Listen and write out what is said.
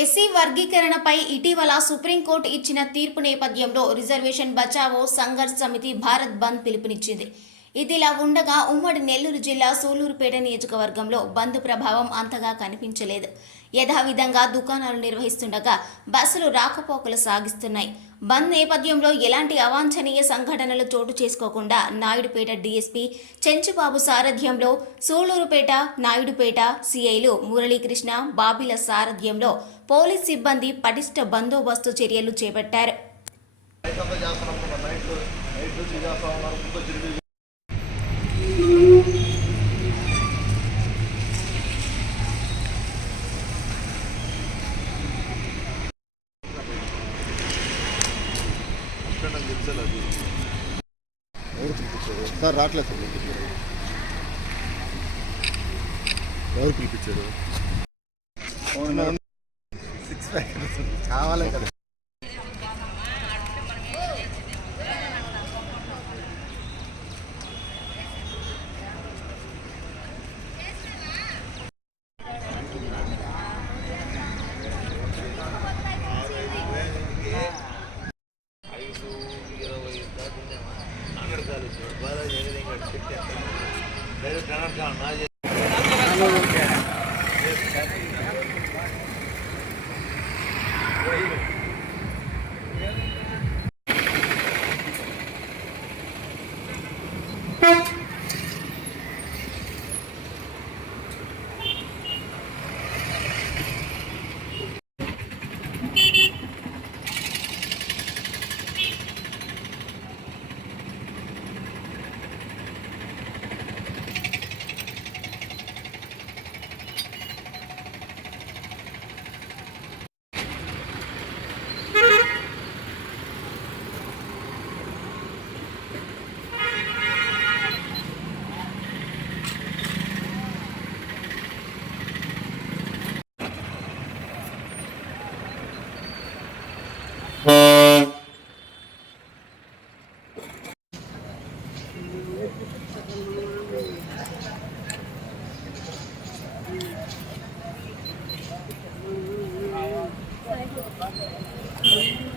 SC వర్గీకరణపై ఇటీవల supreme court ఇచ్చిన తీర్పు నేపథ్యంలో రిజర్వేషన్ బచావో సంఘర్ష సమితి భారత్ బంద్ పిలుపునిచ్చింది. ఇదిలా ఉండగా ఉమ్మడి నెల్లూరు జిల్లా సూలూరుపేట నియోజకవర్గంలో బంద్ ప్రభావం అంతగా కనిపించలేదు. యథావిధంగా దుకాణాలు నిర్వహిస్తుండగా బస్సులు రాకపోకలు సాగిస్తున్నాయి. బంద్ నేపథ్యంలో ఎలాంటి అవాంఛనీయ సంఘటనలు చోటు చేసుకోకుండా నాయుడుపేట డీఎస్పీ చెంచుబాబు సారథ్యంలో సూళ్ళూరుపేట నాయుడుపేట సిఐలు మురళీకృష్ణ బాబిల సారథ్యంలో పోలీస్ సిబ్బంది పటిష్ట బందోబస్తు చర్యలు చేపట్టారు. అది ఎవరు పిలిపించారు? సార్ రావట్లేదు సార్. ఎవరు పిలిపించారు? సిక్స్ ప్యాక్ కావాలి కదా.